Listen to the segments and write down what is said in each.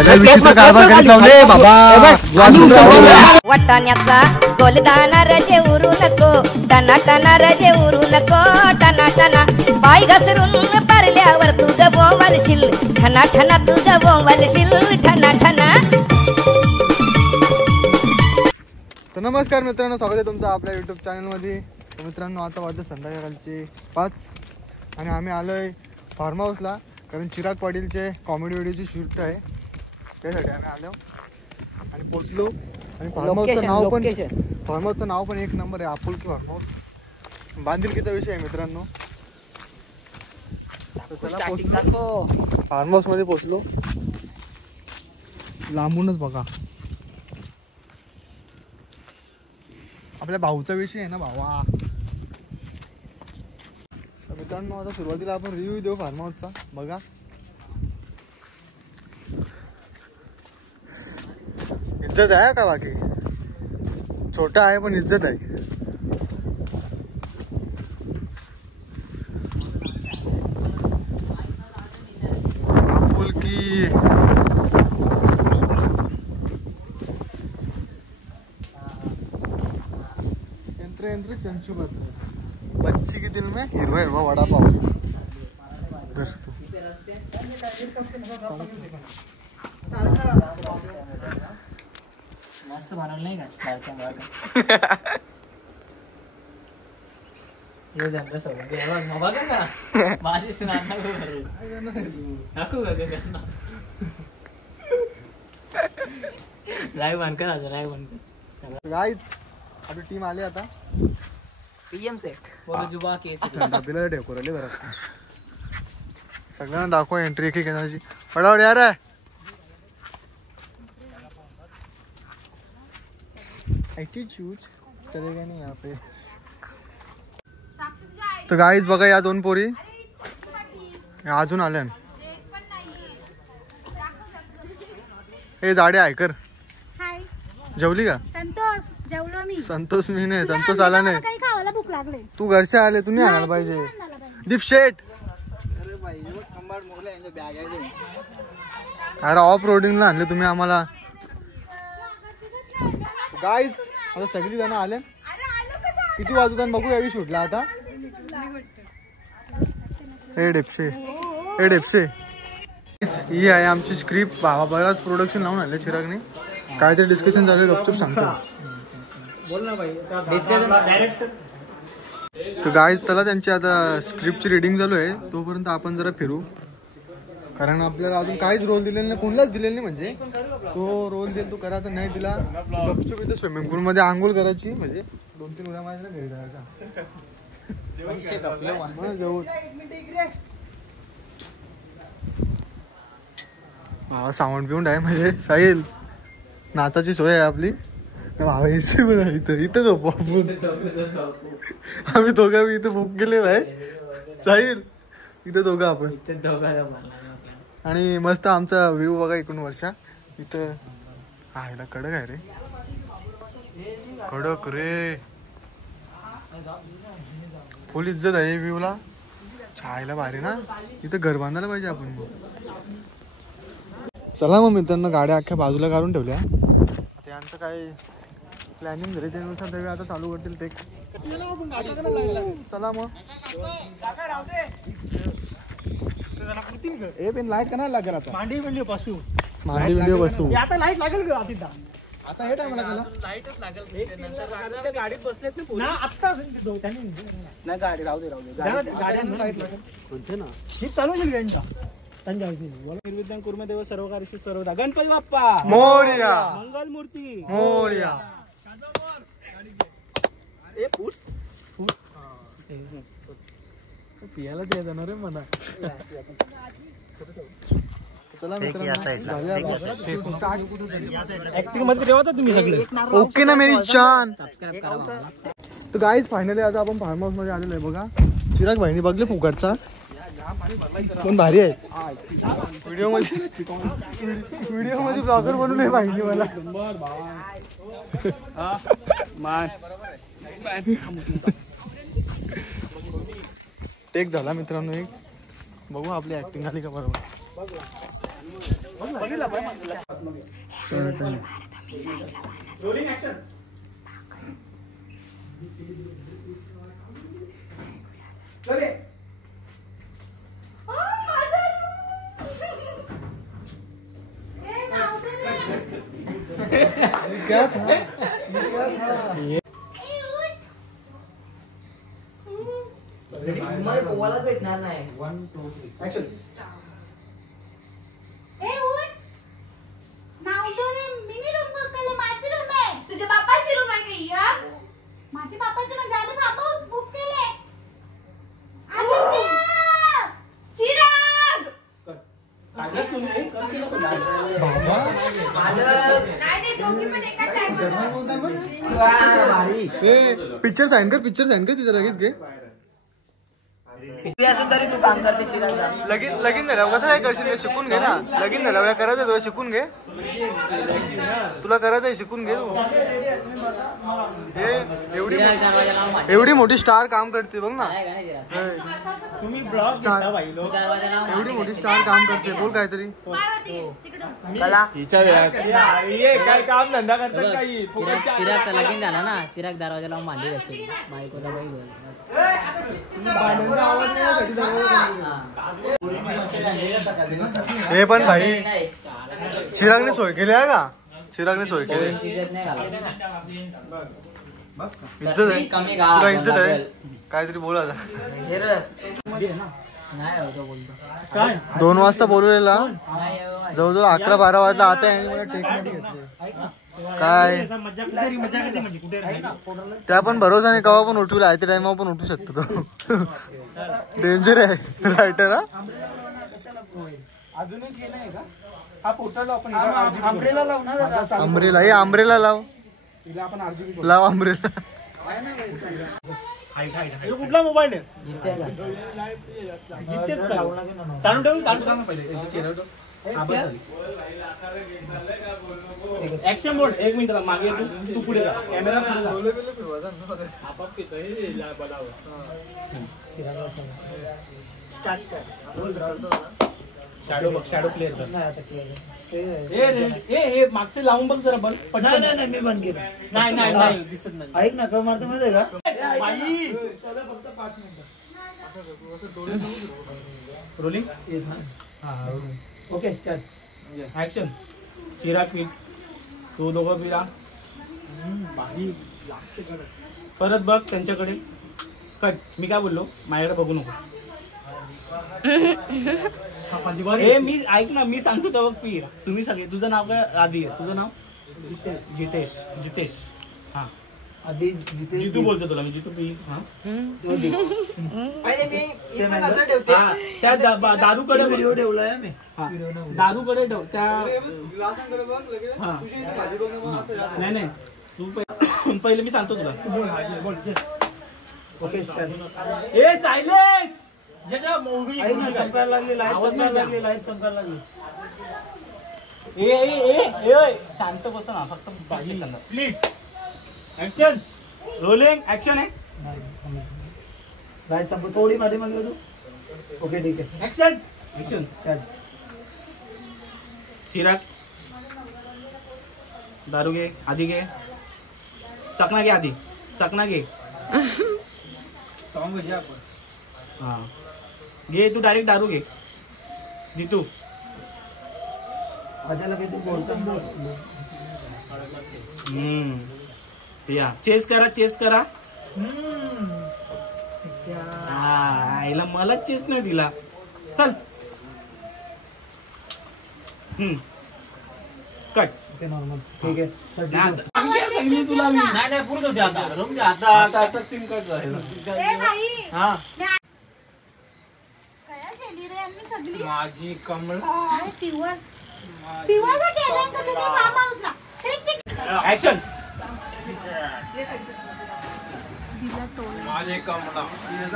विचित्र कारभार करीत लावले बाबा. वाटाण्याचा गोलदाना रजे उरू नको, टना टना रजे उरू नको, टना टना पाय घसरून पारल्यावर तुझं बोंबलशील, ठना ठना तुझं बोंबलशील, ठना ठना. तर नमस्कार मित्रांनो, स्वागत आहे तुमचं आपल्या यूट्यूब चॅनलमध्ये. तर मित्रांनो, आता वाजले संध्याकाळचे 5 आणि आम्ही आलो आहे फार्म हाऊसला, कारण चिराग पाटीलचे कॉमेडी व्हिडिओची शूट आहे, त्यासाठी आम्ही आलो आणि पोचलो. आणि फार्म हाऊसचं नाव पण एक नंबर आहे, आपुलकी फार्म हाऊस. बांधिलकीचा विषय आहे मित्रांनो. तर चला पोचलो, फार्म हाऊसमध्ये पोचलो. लांबूनच बघा, आपल्या भाऊचा विषय आहे ना भावा. तर मित्रांनो, आता सुरुवातीला आपण रिव्ह्यू देऊ फार्म हाऊसचा. बघा, इज्जत आहे का, बाकी छोटा आहे पण इज्जत आहे. आपुलकी यंत्र चंचू बच्ची की दिल में हिरवा हिरवा वडा पाव. मस्त बनवलं नाही का? लाईव्ह बंद कर, लाईव्ह बंद कर. गाईज आपली टीम आली आता. पीएम सेट जुबा केस डबीला डेकोरले बरं. सगळ्यांना दाखवा एंट्री एक घेण्याची. फटाफट यार आहे. एटीट्यूड चलेगा नहीं यहाँ पे. तर गाईज बघा, या दोन पोरी अजून आल्या. हे जाडे ऐकर, जेवली का? जेवलो मी. संतोष मी नाही, संतोष आला नाही. काही खावायला भूक लागले. तू घरचे आले, तुम्ही आणायला पाहिजे. दीप शेट, अरे ऑफ रोडिंगला आणले तुम्ही आम्हाला. गाईज आता सगळी जण आले. किती वाजतात बघू यावी शूटला आता. हे डेपशे, हे डेपशे. ही आहे आमची स्क्रिप्ट. भावा बराच प्रोडक्शन लावून आले चिरागने. काहीतरी डिस्कशन झालं, गपचूप सांगतो. तर गाईज चला, त्यांची आता स्क्रिप्टची रिडिंग चालू आहे, तोपर्यंत आपण जरा फिरू. कारण आपल्याला अजून काहीच रोल दिलेला नाही, कोणालाच दिलेला नाही. म्हणजे तो रोल देईल तो करायचा, नाही दिला गपचूप इथं स्विमिंग पूल मध्ये आंघोळ करायची. म्हणजे 2-3 उड्या मारायला घरी जायचा. भावा साऊंड बिऊंड आहे, म्हणजे साहिल नाचाची सोय आहे आपली. भावा एसी पण आहे इथं. इथं झोपू आपण. आम्ही दोघा इथं बुक केले आहे. साहिल इथं दोघं आपण. आणि मस्त आमचा व्ह्यू बघा इकडून वर्षा. इथं हा कडक आहे रे, कडक रे. फुल इज्जत आहे व्ह्यूला. छायला भारी ना. इथं घर बांधायला पाहिजे आपण. चला मग मित्रांनो, गाड्या अख्ख्या बाजूला काढून ठेवल्या. त्यांचं काय प्लॅनिंग झाली त्यानुसार ते आता चालू करतील. ते चला मग. ए पण लाईट का लागेल आता. मांडी व्हिडिओ बसू. आता लाईट लागेल का? आता हे टाइम लागेल. लाईटच लागेल. गाडीत बसलेत ना आता. नाही गाडी राहू दे, गाड्यांना लाईट लागेल. कोणते ना ही चालू आहे यांचा. निर्विद्यान कुर्मदेव सर्वकार्येषु सर्वदा. गणपती बाप्पा मोरया. मंगल मूर्ती मोरया. पियाला ते जाणार रे म्हणा. चला ऍक्टिंग मध्ये ठेवा तुम्ही सगळे. ओके ना मेरी जान. तर गाईज फायनली आता आपण फार्म हाऊस मध्ये आलेलो आहे. बघा चिराग भाईनी बघले फुकटचा पण भारी आहे. व्हिडिओ मध्ये ब्लॉगर बनवले भाईनी मला. टेक झाला मित्रांनो एक. बघू आपली ऍक्टिंग आली का बरोबर. क्या था? भेटणार नाही. 1 2 3 ऍक्शन. ए उठ नावतो रे मिनी रूम बुक केले माझी रूम आहे तुझ्या बापाची रूम आहे का ही हा? माझे पापाचे म्हणजे आले बाबा बुक केले आदित्य चिराग नाही दोघी पण एका पिक्चर साइन कर तिचं लगेच घे. तरी तू काम करते चिराग. लगीन झाल्यावर कसं काय करशील ते शिकून घे ना. लगीन झाल्यावर काय करायचं तुला शिकून घे. तुला करायचंय शिकून घे तू. हे एवढी मोठी स्टार काम करते बघ ना. तुम्ही ब्लॉग घेता बाई लोक. एवढी मोठी स्टार काम करते. बोल काहीतरी. ये काय काम धंदा करतात काही. चिरागचा लगीन झाला ना. चिराग दरवाजा लावून मांडली असेल बायकोला बाई बोल. हे पण भाई चिरागने सोय केली आहे का. चिरागने सोय केली. इज्जत आहे तुला. इज्जत आहे काहीतरी बोल आता. काय 2 वाजता बोलवलेला जवळजवळ 11-12 वाजता आता आहे. मला टेक मध्ये घेतले काय मजा करते म्हणजे कुठे त्या पण भरोसा नाही. कवा पण उठविला आहे त्या टाइम पण उठू शकतो तो. डेंजर आहे रायटर. हा अजूनही केलंय का हा पोर्टल आपण आंब्रेला लावू ना. आंब्रेला. हे आंब्रेला लाव. तिला आपण आरजीबी लाव आंब्रेला. कुठला मोबाईल आहे. चालू ठेवू पहिले. ऍक्शन बोर्ड 1 मिनिट मागे तू पुढे जा. कॅमेरा पुढे शॅडो क्लिअर कर. हे मागचे लावून बघ जरा. बघ नाही मी बंद केलं. नाही दिसत नाही. ऐक ना कळ मारतो माहिती का बाई. फक्त 5 मिनिटं rolling. Okay start. Action. Chirag P. तू दोघं पिला. परत बघ त्यांच्याकडे. कट. मी काय बोललो माझ्याकडे बघू नको. हे मी ऐक ना मी सांगतो तेव्हा पी. तुम्ही सगळे. तुझं नाव काय आधी आहे. तुझं नाव जितेश. हा आधी जितू बोलतो तुला मी. जितू पी. हा त्या दारूकडे व्हिडिओ ठेवलाय मी. दारूकडे ठेव त्या. नाही तू पहिले मी सांगतो तुला. ओके ए सायलेन्स. ज्याच्या मूवी चमकायला लागली. लाईट चमकायला लागली. ए शांत बस ना फक्त. प्लीज. ऍक्शन. रोलिंग. ऍक्शन आहे. लाईट संपली थोडी मध्ये मागलं तू. ओके ठीक आहे. ऍक्शन. स्टार्ट. चिराग दारू घे आधी घे. चकना घे आधी. चकना घे. सॉन्ग घे आपण. हा घे तू डायरेक्ट दारू घे. जितू या चेस करा. आईला मला चेस नाही दिला. चल. कट. ठीक आहे. सांगितलं तुला मी. नाही पुरत होते आता. आता सिम कट झालं. हा माझी कमला. ऍक्शन.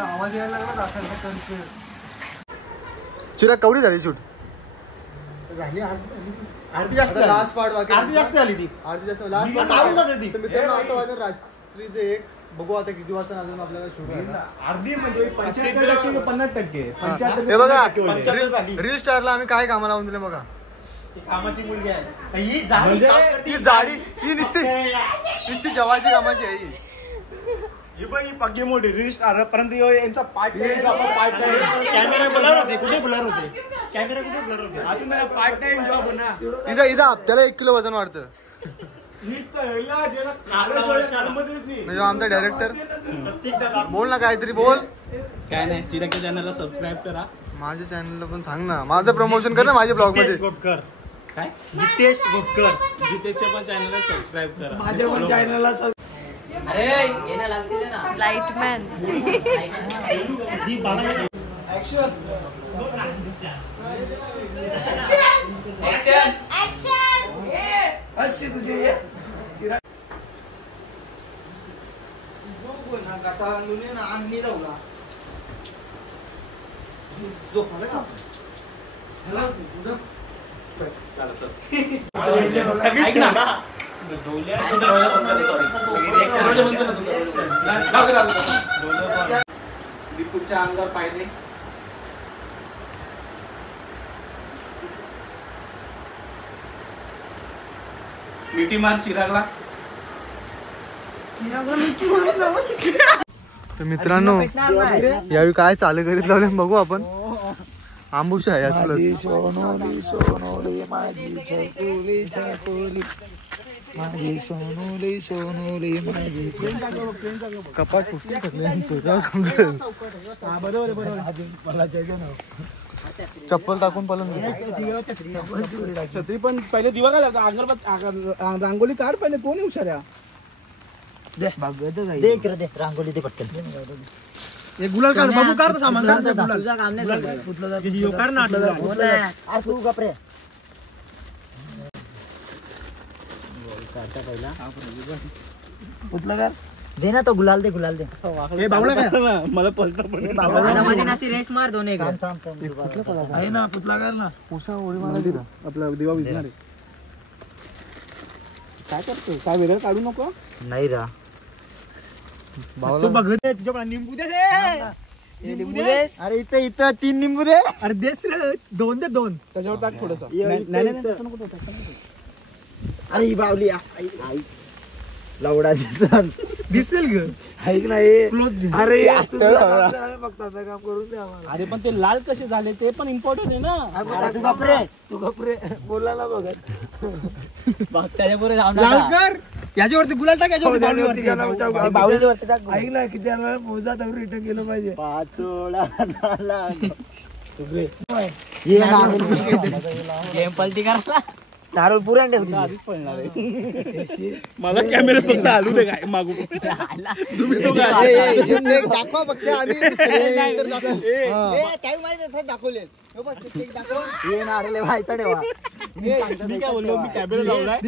आवाज यायला लागला. चिराग कवडी झाली शूट. झाली अर्धी जास्त. लास्ट पार्ट बाकी. अर्धी जास्त झाली ती. अर्धी जास्त लास्ट पार्ट. मित्रांनो आता वाजता रात्रीचे 1. बघू आता किती वाजता अजून आपल्याला शूट आहे. अर्धी म्हणजे 50% 50%. हे बघा रील स्टारला आम्ही काय कामाला लावून दिले बघा. कामाची मुलगी आहे ही जाडी काम करते. ही जाडी ही नुसती जवाची कामाची आहे ही. ही पण ही पक्की मोठी रिस्ट परंतु यांचा part time part time camera blur होते. कुठे ब्लर होते कॅमेरा कुठे ब्लर होते. अजून मला पार्ट टाइम जॉब ना. हिचा हप्त्याला 1 किलो वजन वाढतं. म्हणजे आमचा डायरेक्टर बोल ना काहीतरी बोल. काय नाही चिरागच्या चॅनलला सबस्क्राईब करा. माझ्या चॅनलला पण सांग ना. माझं प्रमोशन कर ना माझ्या ब्लॉग मध्ये. गोटकर काय नितेश गोटकर जितेशच्या पण चॅनलला सबस्क्राईब करा. माझ्या पण चॅनलला अरे येणं लागशील ना लाईटमॅन. दीपूच्या अंगावर पाहिजे. मिठी मार चिरागला. तर मित्रांनो यावेळी काय चालू करीत लावले बघू आपण. आंबुशा आहे यात प्लस. कपाट फुटून टाकले समजेल. चप्पल टाकून पळून छत्री पण पहिले दिवा काय लागला. अंगरबात रांगोली काढ पहिले. कोण हुशार रांगोली ते पटकन गुलाल काढ. बाबू काढ सामान काढ. तुझं काम नाही झालं. काढ ना. तू बापरे दे ना तो गुलाल दे गुलाल दे. हे बावळा काय मला पलतं पण रेस मार दोन एक आहे ना. पुतला कर ना. पुसा ओळी मला दिला. आपला दिवा विजणार आहे. काय करतो काय वेगळं काढू नको. नाही रा तू बघत तुझ्या निंबू दे. अरे इथं 3 निंबू दे. अरे देस रे 2 दे 2 त्याच्यावर टाक थोडस. अरे ही बावली लवडा दिसेल ग. ऐक ना हे क्लोज. अरे काम करून दे आम्हाला. अरे पण ते लाल कसे झाले ते पण इम्पॉर्टंट आहे ना. तू बापरे बोलायला बघत त्याच्या पुढे जाऊन लाल कर. याच्यावरती गुलाल टाक. याच्यावरती बावलीच्या वरती टाक. ऐक ना किती आम्हाला मोजा तर रिटर्न केलं पाहिजे. पाचोळा झाला गेम पलटी करायला नारळ पुरण ठेव. मला कॅमेरा फक्त हलू दे काय मागून. तुम्ही तो दाखवा फक्त आम्ही काय माहिती दाखवले ये नारळ व्हायचा ठेवा. मी काय बोललो. मी कॅमेरा लावलाय.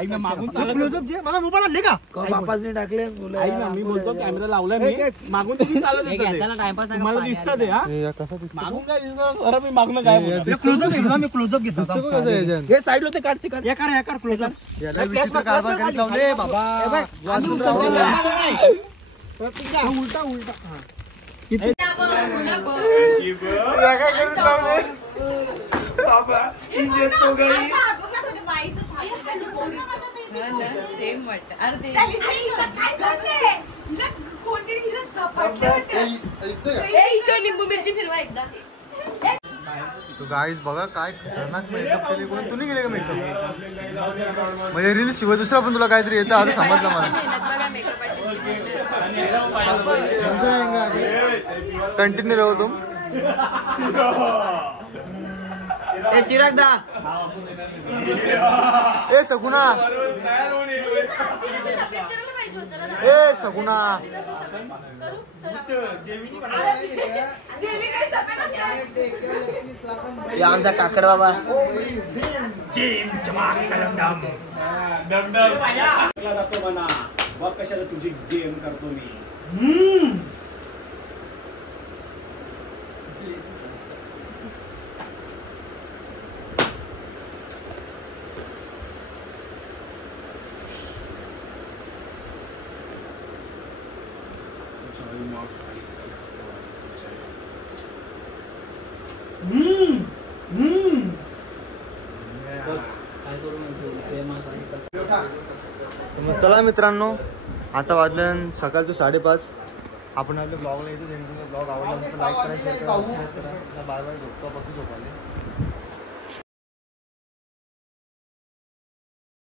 ऐक ना मागून चालत. माझा मोबाईल आणले का. बापासने टाकले. ऐक ना मी बोलतो कॅमेरा लावलाय मी. मागून तुम्ही चालत येतात. टाइमपास मला दिसतात ते. हा कसा दिसतो मागून काय दिसतं. अरे मी मागून काय बोलतो. क्लोजअप घेतो. हे साईडला ते काढते काढ. एकार क्लोजअप. याला विचित्र कारभार करीत लावले बाबा. उलटा उलटा. सेम वाटतं. अरे लिंबू मिरची फिरवा एकदा. तू गाईज बघा काय खतरनाक मेकअप केले. कोणी तुम्ही केले का मेकअप. म्हणजे रील शिवाय दुसरा पण तुला काहीतरी येतं आता समजलं मला. कंटिन्यू राहू तुम. चिराग दा ए सगुना. ए सगुना. आमचा काकड बाबा. जातो म्हणा बघ कशाला तुझी गेम करतो मी. मग चला मित्रांनो, आता वाजलं सकाळचं 5:30. आपण आपल्या ब्लॉगला इथं ब्लॉग आवडला तर लाईक करा, शेअर करा, सबस्क्राईब करा. Bye bye. झोपतो, झोपाले.